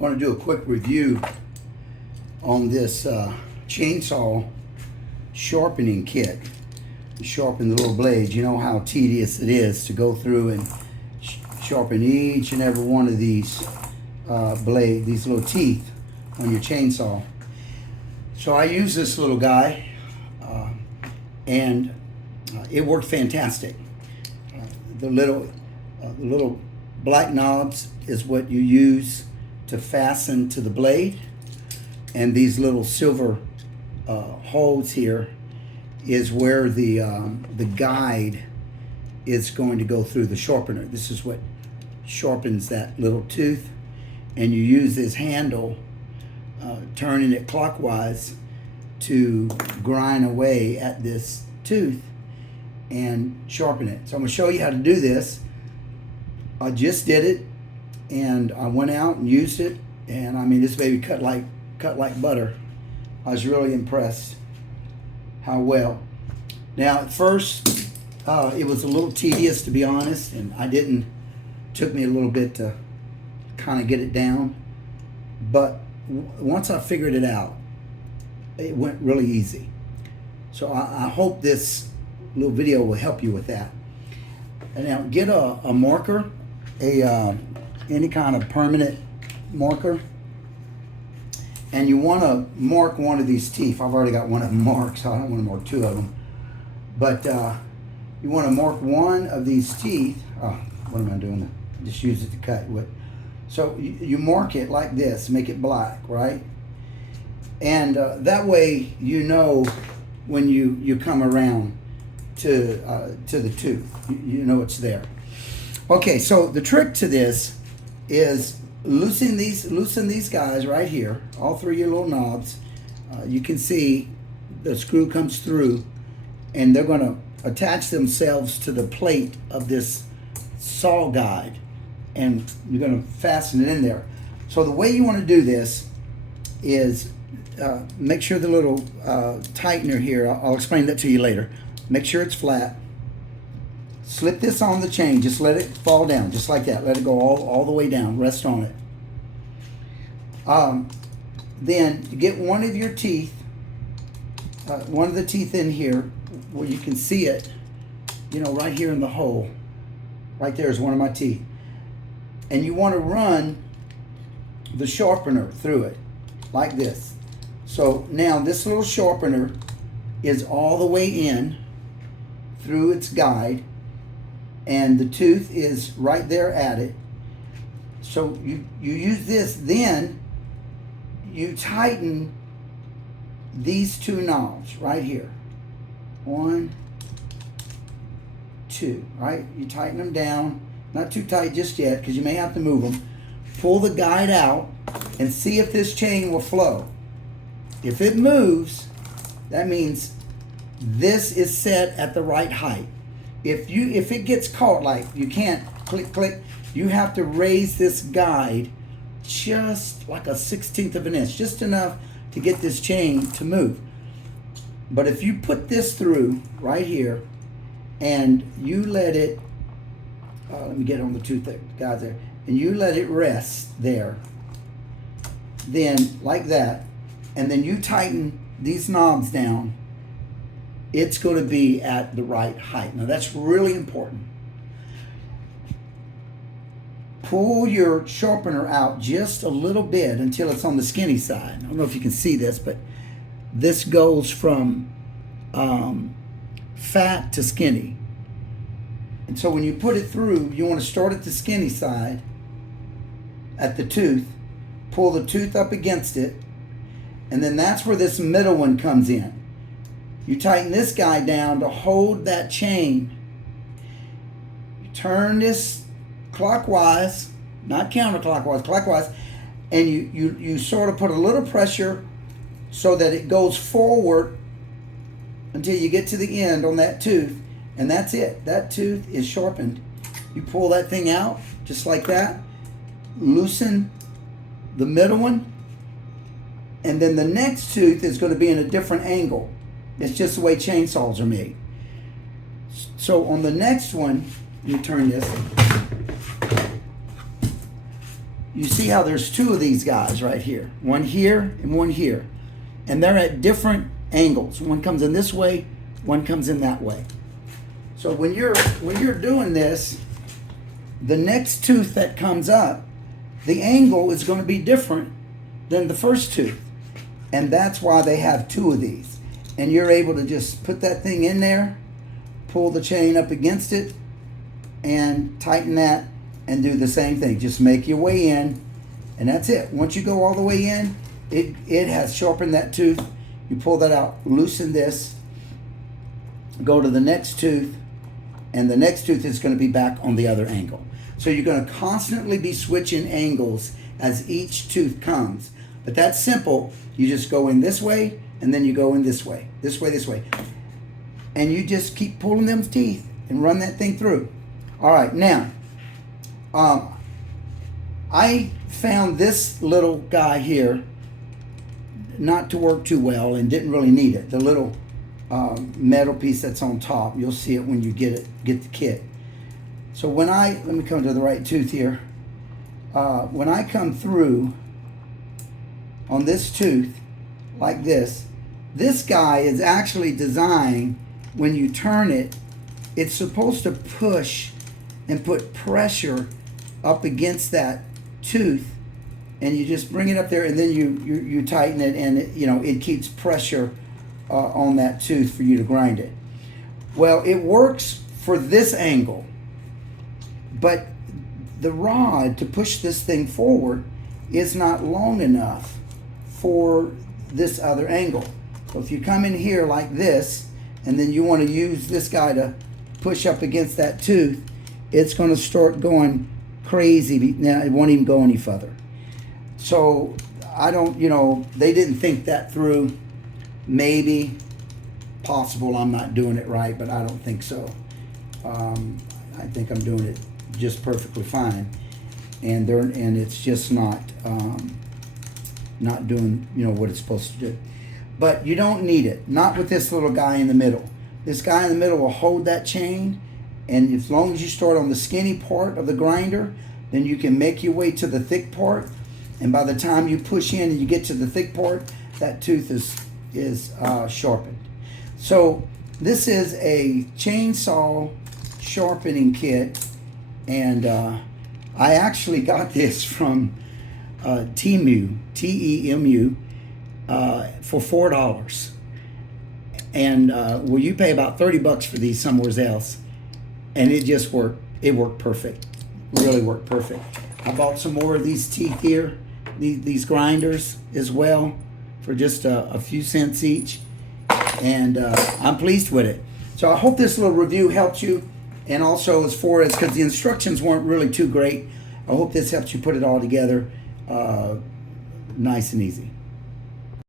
going to do a quick review on this chainsaw sharpening kit to sharpen the little blades. You know how tedious it is to go through and sharpen each and every one of these blades, these little teeth on your chainsaw. So I use this little guy and it worked fantastic. The little black knobs is what you use to fasten to the blade, and these little silver holes here is where the guide is going to go through the sharpener. This is what sharpens that little tooth, and you use this handle, turning it clockwise to grind away at this tooth and sharpen it. So I'm going to show you how to do this. I just did it, and I went out and used it, and I mean, this baby cut like butter. I was really impressed how well. Now at first it was a little tedious, to be honest, and took me a little bit to kind of get it down, but once I figured it out, it went really easy. So I hope this little video will help you with that. And now get a marker, any kind of permanent marker, and you want to mark one of these teeth. I've already got one of them marked, so I don't want to mark two of them. But you want to mark one of these teeth. Oh, what am I doing? Just use it to cut with. So you mark it like this, make it black, right? And that way you know when you come around to the tooth, you know it's there. Okay, so the trick to this is loosen these guys right here, all three of your little knobs. You can see the screw comes through, and they're going to attach themselves to the plate of this saw guide, and you're going to fasten it in there. So the way you want to do this is make sure the little tightener here, I'll explain that to you later. Make sure it's flat. Slip this on the chain. Just let it fall down, just like that. Let it go all the way down. Rest on it. Then get one of your teeth, one of the teeth in here where you can see it, you know, right here in the hole. Right there is one of my teeth. And you want to run the sharpener through it, like this. So now this little sharpener is all the way in through its guide, and the tooth is right there at it. So you use this, then you tighten these two knobs right here. 1, 2, right? You tighten them down, not too tight just yet, because you may have to move them. Pull the guide out and see if this chain will flow. If it moves, that means this is set at the right height. If it gets caught, like you can't click, you have to raise this guide just like a 1/16 of an inch, just enough to get this chain to move. But if you put this through right here and you let it, let me get on the tooth guys there, and you let it rest there, then like that, and then you tighten these knobs down, it's going to be at the right height. Now that's really important. Pull your sharpener out just a little bit until it's on the skinny side. I don't know if you can see this, but this goes from fat to skinny. And so when you put it through, you want to start at the skinny side, at the tooth, pull the tooth up against it, and then that's where this middle one comes in. You tighten this guy down to hold that chain. You turn this clockwise, not counterclockwise, clockwise, and you sort of put a little pressure so that it goes forward until you get to the end on that tooth, and that's it. That tooth is sharpened. You pull that thing out just like that, loosen the middle one, and then the next tooth is going to be in a different angle. It's just the way chainsaws are made. So on the next one, you turn this, you see how there's two of these guys right here, one here and one here, and they're at different angles. One comes in this way, one comes in that way. So when you're doing this, the next tooth that comes up, the angle is going to be different than the first tooth, and that's why they have two of these. And you're able to just put that thing in there, pull the chain up against it, and tighten that, and do the same thing. Just make your way in, and that's it. Once you go all the way in, it has sharpened that tooth. You pull that out, loosen this, go to the next tooth, and the next tooth is going to be back on the other angle. So you're going to constantly be switching angles as each tooth comes. But that's simple. You just go in this way, and then you go in this way, this way, this way. And you just keep pulling them teeth and run that thing through. All right, now, I found this little guy here not to work too well and didn't really need it. The little metal piece that's on top, you'll see it when you get the kit. So when let me come to the right tooth here. When I come through on this tooth like this guy is actually designed, when you turn it, it's supposed to push and put pressure up against that tooth, and you just bring it up there, and then you tighten it, and it keeps pressure on that tooth for you to grind it. Well, it works for this angle, but the rod to push this thing forward is not long enough for this other angle. So if you come in here like this, and then you want to use this guy to push up against that tooth, it's going to start going crazy. Now it won't even go any further. So I don't, they didn't think that through. Maybe, possible I'm not doing it right, but I don't think so. I think I'm doing it just perfectly fine, and it's just not doing what it's supposed to do. But you don't need it. Not with this little guy in the middle. This guy in the middle will hold that chain, and as long as you start on the skinny part of the grinder, then you can make your way to the thick part, and by the time you push in and you get to the thick part, that tooth is sharpened. So this is a chainsaw sharpening kit, and I actually got this from Temu, T-E-M-U, for $4. And you pay about $30 for these somewhere else, and it just worked. It worked perfect. Really worked perfect. I bought some more of these teeth here, these grinders as well, for just a few cents each, and I'm pleased with it. So I hope this little review helped you, and also as far as, because the instructions weren't really too great, I hope this helps you put it all together nice and easy.